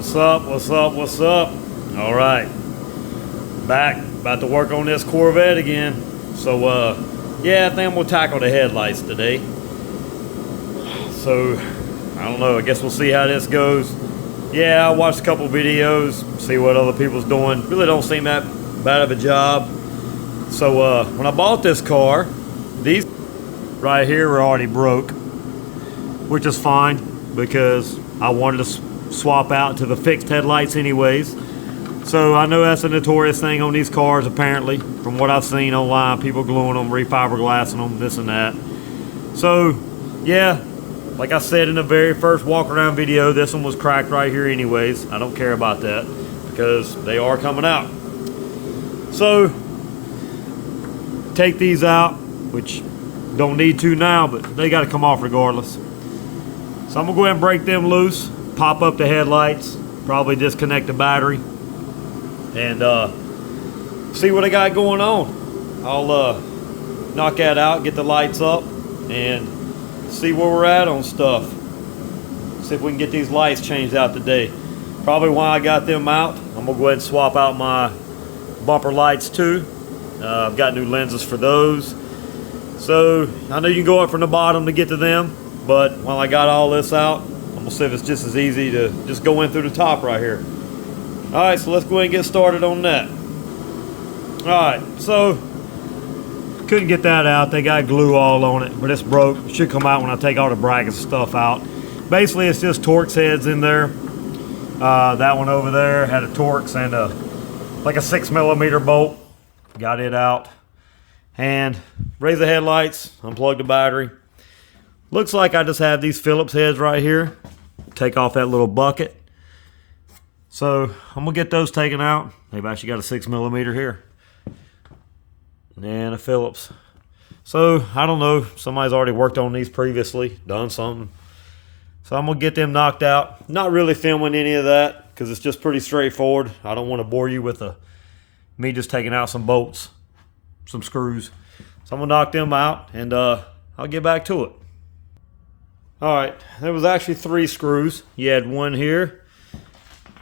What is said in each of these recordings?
What's up? What's up? What's up? All right, back about to work on this Corvette again. So yeah, I think I'm gonna tackle the headlights today. So I don't know, I guess we'll see how this goes. Yeah, I watched a couple videos, see what other people's doing. Really don't seem that bad of a job. So when I bought this car, these right here were already broke, which is fine because I wanted to swap out to the fixed headlights anyways. So I know that's a notorious thing on these cars apparently, from what I've seen online, people gluing them, refiberglassing them, this and that. So yeah, like I said in the very first walk around video, this one was cracked right here anyways. I don't care about that because they are coming out. So take these out, which don't need to now, but they got to come off regardless. So I'm gonna go ahead and break them loose, pop up the headlights, probably disconnect the battery, and see what I got going on. I'll knock that out, get the lights up, and see where we're at on stuff. See if we can get these lights changed out today. Probably while I got them out, I'm gonna go ahead and swap out my bumper lights too. I've got new lenses for those. So I know you can go up from the bottom to get to them, but while I got all this out, I'm gonna see if it's just as easy to just go in through the top right here. All right, so let's go ahead and get started on that. All right, so couldn't get that out. They got glue all on it, but it's broke. It should come out when I take all the brackets and stuff out. Basically, it's just Torx heads in there. That one over there had a Torx and like a 6mm bolt. Got it out. And raise the headlights, unplug the battery. Looks like I just have these Phillips heads right here. Take off that little bucket. So I'm gonna get those taken out. They've actually got a 6mm here. And a Phillips. So I don't know, somebody's already worked on these previously, done something. So I'm gonna get them knocked out. Not really filming any of that because it's just pretty straightforward. I don't want to bore you with me just taking out some bolts, some screws. So I'm gonna knock them out and I'll get back to it. All right, there was actually 3 screws. You had one here,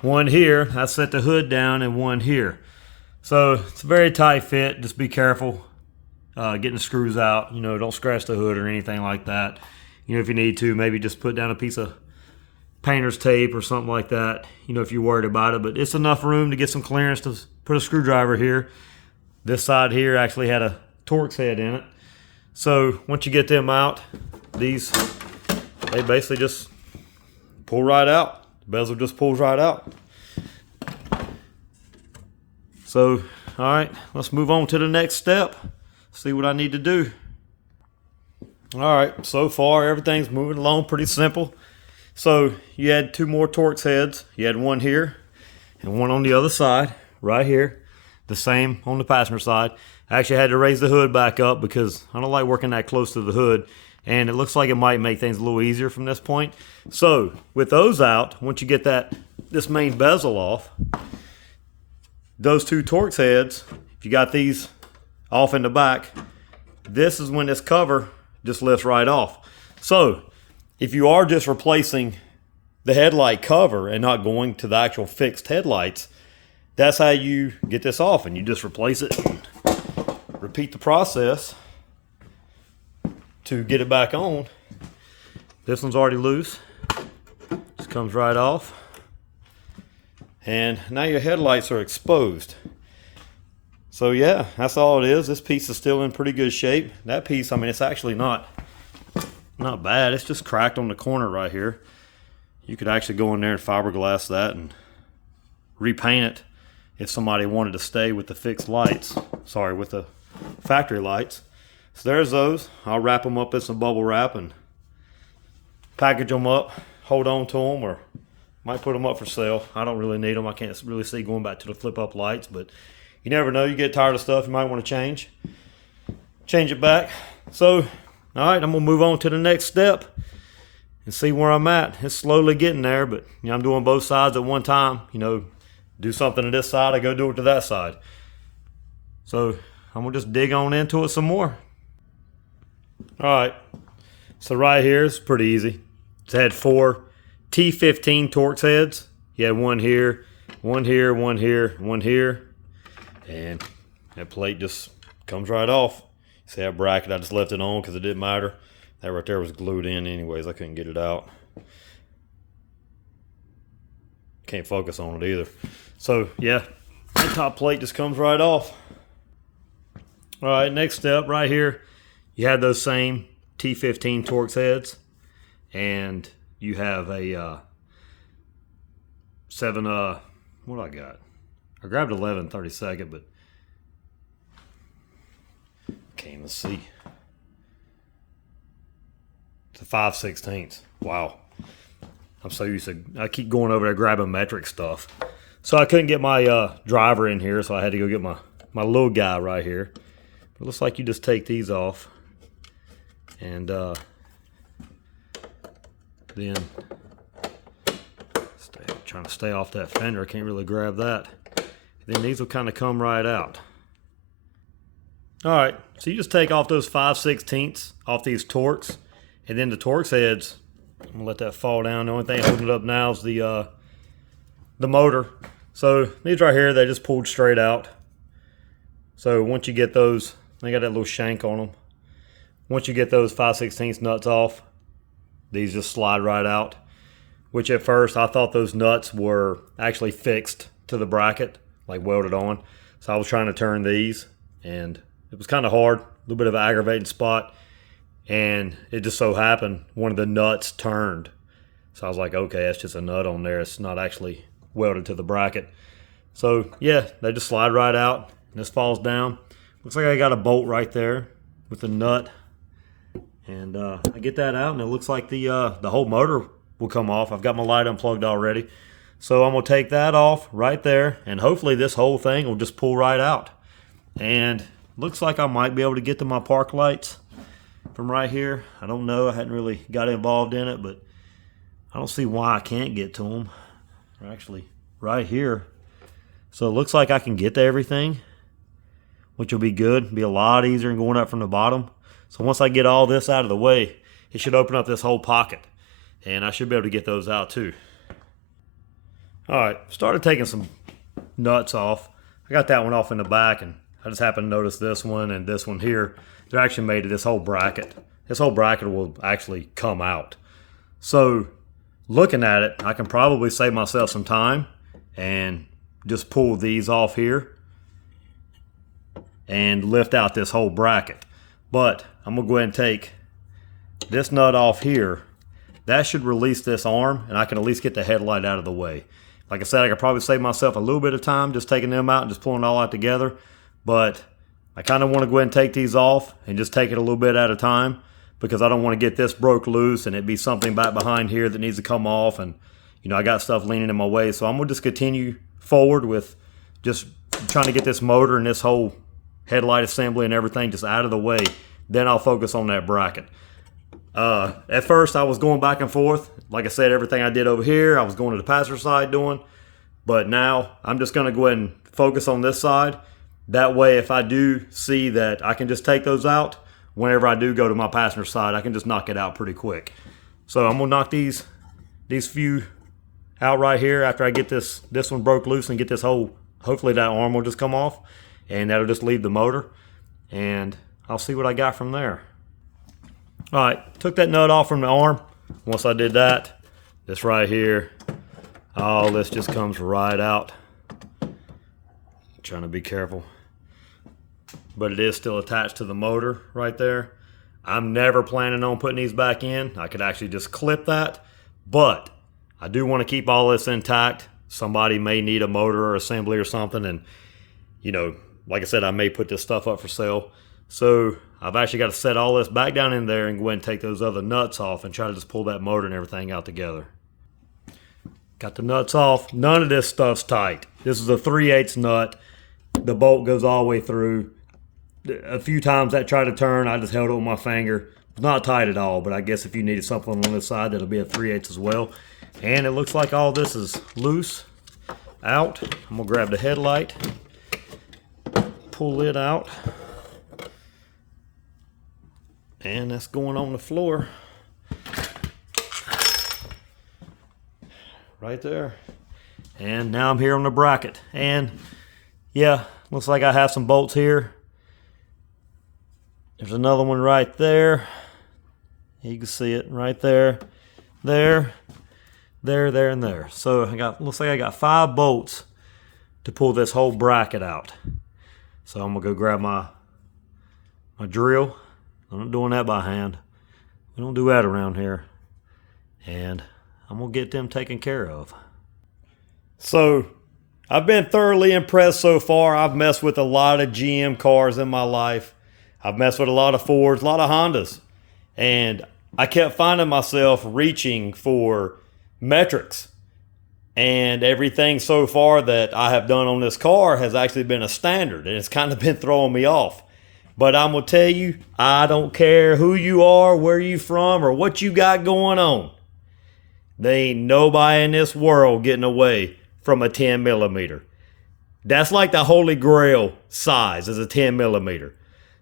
I set the hood down, and one here. So it's a very tight fit. Just be careful getting the screws out. You know, don't scratch the hood or anything like that. You know, if you need to, maybe just put down a piece of painter's tape or something like that, you know, if you're worried about it. But it's enough room to get some clearance to put a screwdriver here. This side here actually had a Torx head in it. So once you get them out, these, they basically just pull right out. The bezel just pulls right out. So, all right, let's move on to the next step. See what I need to do. All right, so far everything's moving along pretty simple. So you had 2 more Torx heads. You had one here and one on the other side, right here. The same on the passenger side. I actually had to raise the hood back up because I don't like working that close to the hood. And it looks like it might make things a little easier from this point. So with those out, once you get this main bezel off, those 2 Torx heads, if you got these off in the back, this is when this cover just lifts right off. So if you are just replacing the headlight cover and not going to the actual fixed headlights, that's how you get this off, and you just replace it and repeat the process to get it back on. This one's already loose. Just comes right off. And now your headlights are exposed. So yeah, that's all it is. This piece is still in pretty good shape. That piece, I mean, it's actually not bad. It's just cracked on the corner right here. You could actually go in there and fiberglass that and repaint it if somebody wanted to stay with the fixed lights. Sorry, with the factory lights. So there's those. I'll wrap them up in some bubble wrap and package them up, hold on to them, or might put them up for sale. I don't really need them. I can't really see going back to the flip up lights, but you never know. You get tired of stuff, you might want to change it back. So, all right, I'm gonna move on to the next step and see where I'm at. It's slowly getting there, but you know, I'm doing both sides at one time. You know, do something to this side, I go do it to that side. So I'm gonna just dig on into it some more. All right, so right here is pretty easy. It's had 4 T15 Torx heads. You had one here, one here, one here, one here, and that plate just comes right off. See that bracket, I just left it on because it didn't matter. That right there was glued in anyways, I couldn't get it out. Can't focus on it either. So yeah, that top plate just comes right off. All right, next step right here, you have those same T15 Torx heads, and you have a 7, what I got? I grabbed 11 32nd, but can't even see. It's a 5/16. Wow. I'm so used to, I keep going over there grabbing metric stuff. So I couldn't get my driver in here, so I had to go get my little guy right here. It looks like you just take these off, and then trying to stay off that fender. I can't really grab that. Then these will kind of come right out. All right, so you just take off those 5/16 off these Torx, and then the Torx heads, I'm gonna let that fall down. The only thing holding it up now is the motor. So these right here, they just pulled straight out. So once you get those, they got that little shank on them. Once you get those 5/16 nuts off, these just slide right out. Which at first I thought those nuts were actually fixed to the bracket, like welded on. So I was trying to turn these, and it was kind of hard, a little bit of an aggravating spot. And it just so happened one of the nuts turned. So I was like, okay, that's just a nut on there. It's not actually welded to the bracket. So yeah, they just slide right out. This falls down. Looks like I got a bolt right there with the nut. And I get that out, and it looks like the whole motor will come off. I've got my light unplugged already. So I'm gonna take that off right there, and hopefully this whole thing will just pull right out. And looks like I might be able to get to my park lights from right here. I don't know, I hadn't really got involved in it, but I don't see why I can't get to them. They're actually right here. So it looks like I can get to everything, which will be good. It'll be a lot easier than going up from the bottom. So once I get all this out of the way, it should open up this whole pocket, and I should be able to get those out too. All right, started taking some nuts off. I got that one off in the back, and I just happened to notice this one and this one here. They're actually made of this whole bracket. This whole bracket will actually come out. So looking at it, I can probably save myself some time and just pull these off here and lift out this whole bracket. But I'm gonna go ahead and take this nut off here. That should release this arm, and I can at least get the headlight out of the way. Like I said, I could probably save myself a little bit of time just taking them out and just pulling it all out together. But I kind of want to go ahead and take these off and just take it a little bit at a time, because I don't want to get this broke loose and it be something back behind here that needs to come off, and you know, I got stuff leaning in my way. So I'm gonna just continue forward with just trying to get this motor and this whole headlight assembly and everything just out of the way. Then I'll focus on that bracket. At first I was going back and forth. Like I said, everything I did over here, I was going to the passenger side doing. But now I'm just gonna go ahead and focus on this side. That way, if I do see that I can just take those out, whenever I do go to my passenger side, I can just knock it out pretty quick. So I'm gonna knock these few out right here after I get this one broke loose and get this whole, hopefully that arm will just come off, and that'll just leave the motor, and I'll see what I got from there. All right, took that nut off from the arm. Once I did that, this right here, all this just comes right out. Trying to be careful, but it is still attached to the motor right there. I'm never planning on putting these back in. I could actually just clip that, but I do want to keep all this intact. Somebody may need a motor or assembly or something, and you know, like I said, I may put this stuff up for sale. So I've actually got to set all this back down in there and go ahead and take those other nuts off and try to just pull that motor and everything out together. Got the nuts off. None of this stuff's tight. This is a 3/8 nut. The bolt goes all the way through. A few times that tried to turn, I just held it with my finger. It's not tight at all, but I guess if you needed something on this side, that'll be a 3/8 as well. And it looks like all this is loose out. I'm gonna grab the headlight, pull it out, and that's going on the floor right there. And now I'm here on the bracket. And yeah, looks like I have some bolts here. There's another one right there. You can see it right there, there, and there. So looks like I got 5 bolts to pull this whole bracket out. So I'm gonna go grab my drill. I'm not doing that by hand. We don't do that around here. And I'm gonna get them taken care of. So I've been thoroughly impressed so far. I've messed with a lot of GM cars in my life. I've messed with a lot of Fords, a lot of Hondas. And I kept finding myself reaching for metrics. And everything so far that I have done on this car has actually been a standard. And it's kind of been throwing me off. But I'm going to tell you, I don't care who you are, where you from, or what you got going on. There ain't nobody in this world getting away from a 10 millimeter. That's like the holy grail size is a 10 millimeter.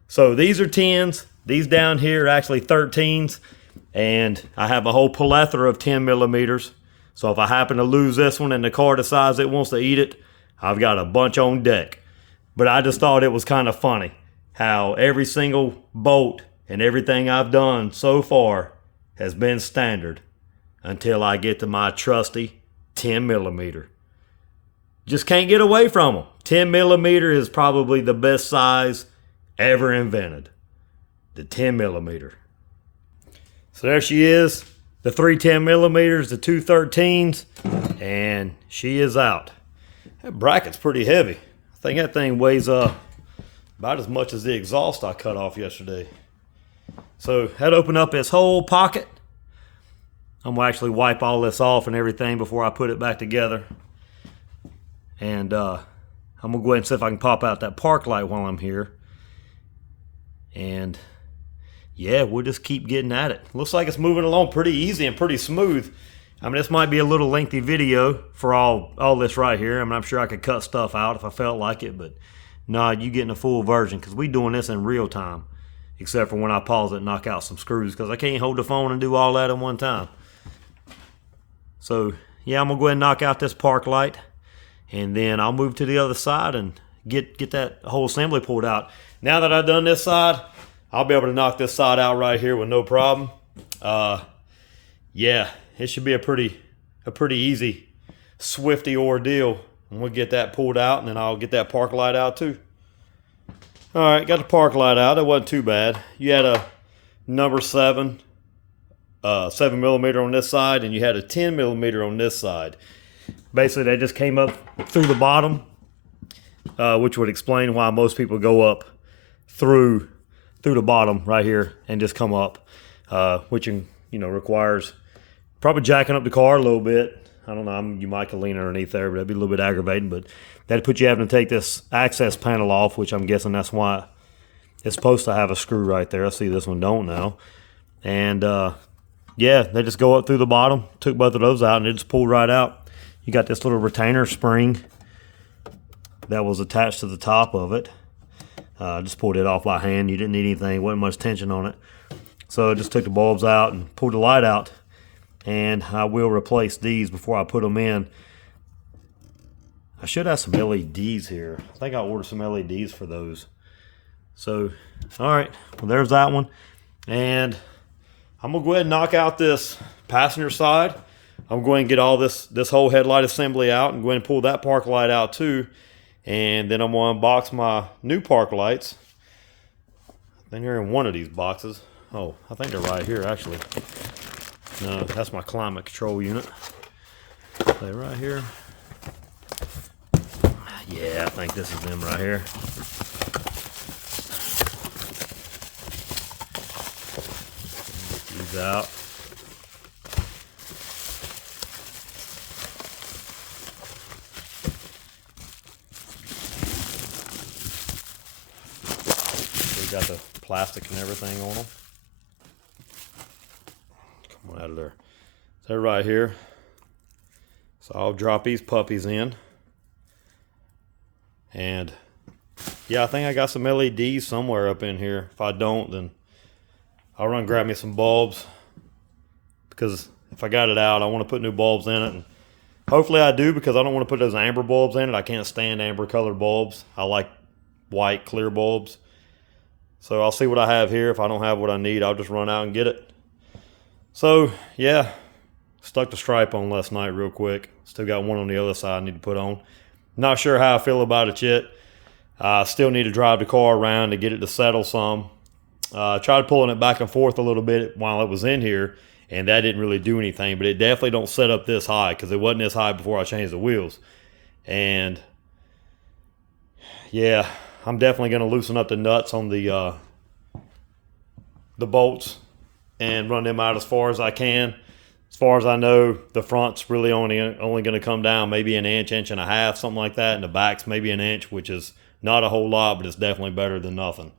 So these are 10s. These down here are actually 13s. And I have a whole plethora of 10 millimeters. So if I happen to lose this one and the car decides it wants to eat it, I've got a bunch on deck. But I just thought it was kind of funny how every single bolt and everything I've done so far has been standard until I get to my trusty 10 millimeter. Just can't get away from them. 10 millimeter is probably the best size ever invented. The 10 millimeter. So there she is. The 3 10 millimeters, the 2 13s, and she is out. That bracket's pretty heavy. I think that thing weighs about as much as the exhaust I cut off yesterday. So had to open up this whole pocket. I'm gonna actually wipe all this off and everything before I put it back together. And I'm gonna go ahead and see if I can pop out that park light while I'm here. And yeah, we'll just keep getting at it. Looks like it's moving along pretty easy and pretty smooth. I mean, this might be a little lengthy video for all this right here. I mean, I'm sure I could cut stuff out if I felt like it, but nah, you getting a full version because we doing this in real time, except for when I pause it and knock out some screws because I can't hold the phone and do all that at one time. So yeah, I'm gonna go ahead and knock out this park light, and then I'll move to the other side and get that whole assembly pulled out. Now that I've done this side, I'll be able to knock this side out right here with no problem. Yeah, it should be a pretty easy, swifty ordeal. And we'll get that pulled out, and then I'll get that park light out too. All right, got the park light out. It wasn't too bad. You had a number 7 millimeter on this side, and you had a 10 millimeter on this side. Basically, they just came up through the bottom, which would explain why most people go up through the bottom right here and just come up, which requires probably jacking up the car a little bit. I don't know, you might could lean underneath there, but that'd be a little bit aggravating. But that'd put you having to take this access panel off, which I'm guessing that's why it's supposed to have a screw right there. I see this one don't now. And yeah, they just go up through the bottom. Took both of those out and it just pulled right out. You got this little retainer spring that was attached to the top of it. Just pulled it off by hand. You didn't need anything. Wasn't much tension on it. So I just took the bulbs out and pulled the light out. And I will replace these before I put them in. I should have some LEDs here. I think I'll order some LEDs for those. So, all right. Well, there's that one. And I'm going to go ahead and knock out this passenger side. I'm going to get all this whole headlight assembly out and go ahead and pull that park light out too. And then I'm going to unbox my new park lights. I think they're in one of these boxes. Oh, I think they're right here actually. No, that's my climate control unit. They're right here. Yeah, I think this is them right here. Get these out. They got the plastic and everything on them. Come on out of there. They're right here. So I'll drop these puppies in. And yeah, I think I got some LEDs somewhere up in here. If I don't, then I'll run grab me some bulbs. Because if I got it out, I want to put new bulbs in it. And Hopefully I do, because I don't want to put those amber bulbs in it. I can't stand amber colored bulbs. I like white clear bulbs. So I'll see what I have here. If I don't have what I need, I'll just run out and get it. So yeah, stuck the stripe on last night real quick. Still got one on the other side I need to put on. Not sure how I feel about it yet. I still need to drive the car around to get it to settle some. Tried pulling it back and forth a little bit while it was in here, and that didn't really do anything, but it definitely don't set up this high, because it wasn't this high before I changed the wheels. And yeah, I'm definitely going to loosen up the nuts on the bolts and run them out as far as I can. As far as I know, the front's really only going to come down maybe an inch, inch and a half, something like that, and the back's maybe an inch, which is not a whole lot, but it's definitely better than nothing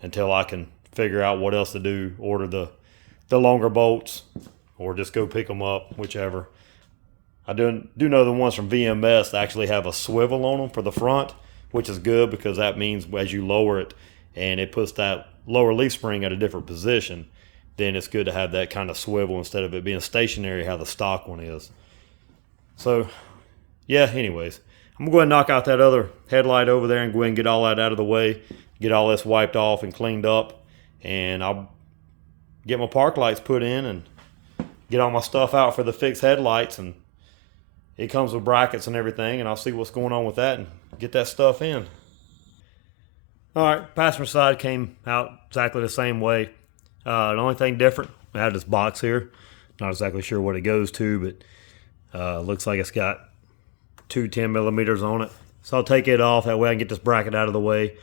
until I can figure out what else to do, order the longer bolts, or just go pick them up, whichever. I do know the ones from VMS actually have a swivel on them for the front, which is good, because that means as you lower it and it puts that lower leaf spring at a different position, then it's good to have that kind of swivel instead of it being stationary how the stock one is. So yeah, anyways, I'm gonna go ahead and knock out that other headlight over there and go ahead and get all that out of the way, get all this wiped off and cleaned up, and I'll get my park lights put in and get all my stuff out for the fixed headlights. And it comes with brackets and everything, and I'll see what's going on with that and get that stuff in. All right, passenger side came out exactly the same way. The only thing different, I have this box here. Not exactly sure what it goes to, but looks like it's got two 10 millimeters on it. So I'll take it off, that way I can get this bracket out of the way.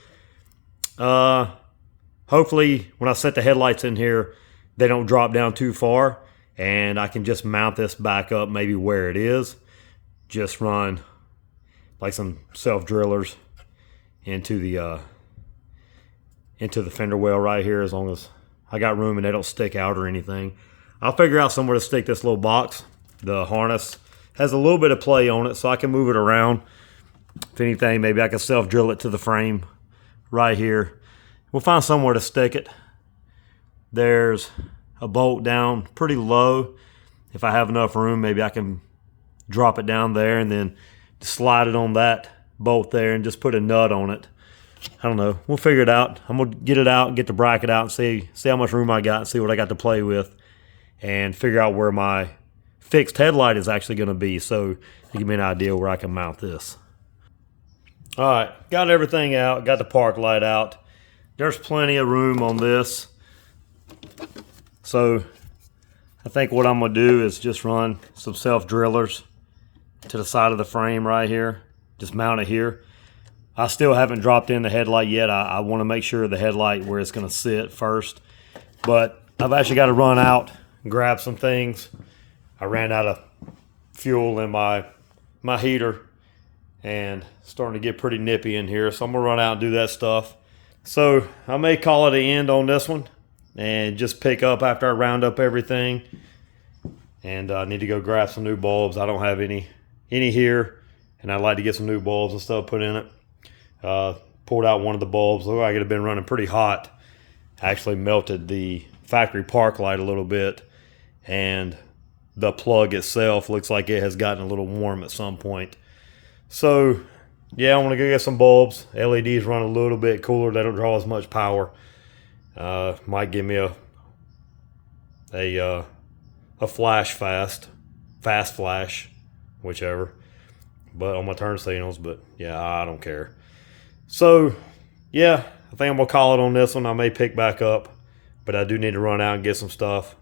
Hopefully when I set the headlights in here, they don't drop down too far, and I can just mount this back up maybe where it is. Just run like some self drillers into the fender well right here, as long as I got room and they don't stick out or anything. I'll figure out somewhere to stick this little box. The harness has a little bit of play on it, so I can move it around. If anything, maybe I can self drill it to the frame right here. We'll find somewhere to stick it. There's a bolt down pretty low. If I have enough room, maybe I can drop it down there and then slide it on that bolt there and just put a nut on it. I don't know. We'll figure it out. I'm going to get it out and get the bracket out and see how much room I got and see what I got to play with, and figure out where my fixed headlight is actually going to be, so to give me an idea where I can mount this. All right, got everything out, got the park light out. There's plenty of room on this. So I think what I'm going to do is just run some self drillers to the side of the frame right here. Just mount it here. I still haven't dropped in the headlight yet. I want to make sure the headlight where it's going to sit first. But I've actually got to run out and grab some things. I ran out of fuel in my heater, and starting to get pretty nippy in here. So I'm going to run out and do that stuff. So I may call it an end on this one and just pick up after I round up everything. And I need to go grab some new bulbs. I don't have any here, and I'd like to get some new bulbs and stuff put in it. Pulled out one of the bulbs. Looked like it had been running pretty hot. Actually melted the factory park light a little bit, and the plug itself looks like it has gotten a little warm at some point. So yeah, I want to go get some bulbs. LEDs run a little bit cooler. They don't draw as much power. Might give me a flash fast flash, whichever, but on my turn signals. But yeah, I don't care. So yeah, I think I'm gonna call it on this one. I may pick back up, but I do need to run out and get some stuff.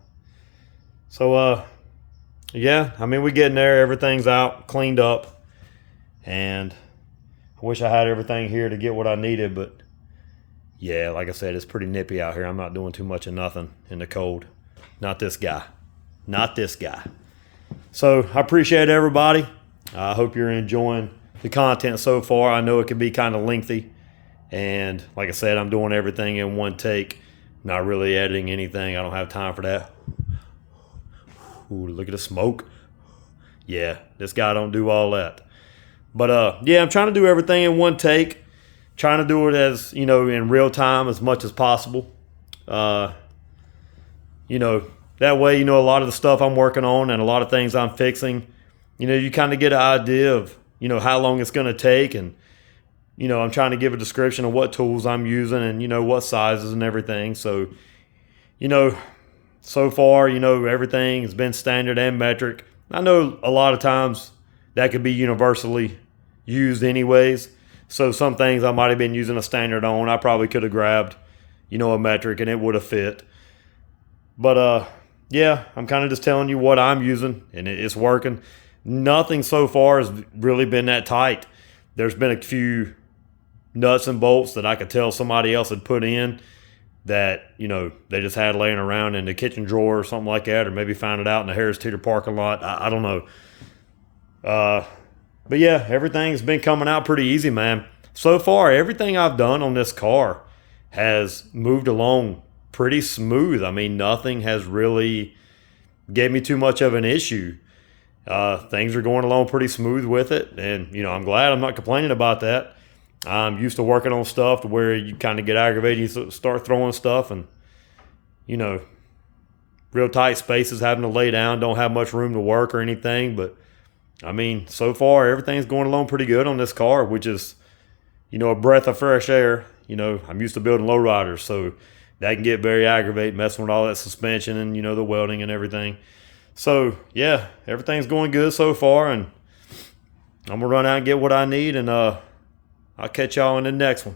So yeah, I mean, we're getting there. Everything's out, cleaned up, and I wish I had everything here to get what I needed, but yeah, like I said, it's pretty nippy out here. I'm not doing too much of nothing in the cold. Not this guy. Not this guy. So I appreciate everybody. I hope you're enjoying the content so far. I know it can be kind of lengthy, and like I said, I'm doing everything in one take. Not really editing anything. I don't have time for that. Ooh, look at the smoke. Yeah, this guy don't do all that. But yeah, I'm trying to do everything in one take. Trying to do it as, in real time as much as possible. That way, a lot of the stuff I'm working on and a lot of things I'm fixing, you kind of get an idea of, how long it's going to take. And, I'm trying to give a description of what tools I'm using and, what sizes and everything. So, you know, so far, everything has been standard and metric. I know a lot of times that could be universally used anyways. So some things I might have been using a standard on, I probably could have grabbed, a metric and it would have fit. But yeah, I'm kind of just telling you what I'm using and it's working. Nothing so far has really been that tight. There's been a few nuts and bolts that I could tell somebody else had put in that, they just had laying around in the kitchen drawer or something like that, or maybe found it out in the Harris Teeter parking lot. I don't know. But yeah, everything's been coming out pretty easy, man. So far, everything I've done on this car has moved along pretty smooth. I mean, nothing has really gave me too much of an issue. Things are going along pretty smooth with it, and I'm glad. I'm not complaining about that. I'm used to working on stuff to where you kind of get aggravated, you start throwing stuff, and real tight spaces, having to lay down, don't have much room to work or anything. But I mean, so far everything's going along pretty good on this car, which is a breath of fresh air. I'm used to building lowriders, so that can get very aggravating, messing with all that suspension and the welding and everything. So yeah, everything's going good so far, and I'm gonna run out and get what I need, and I'll catch y'all in the next one.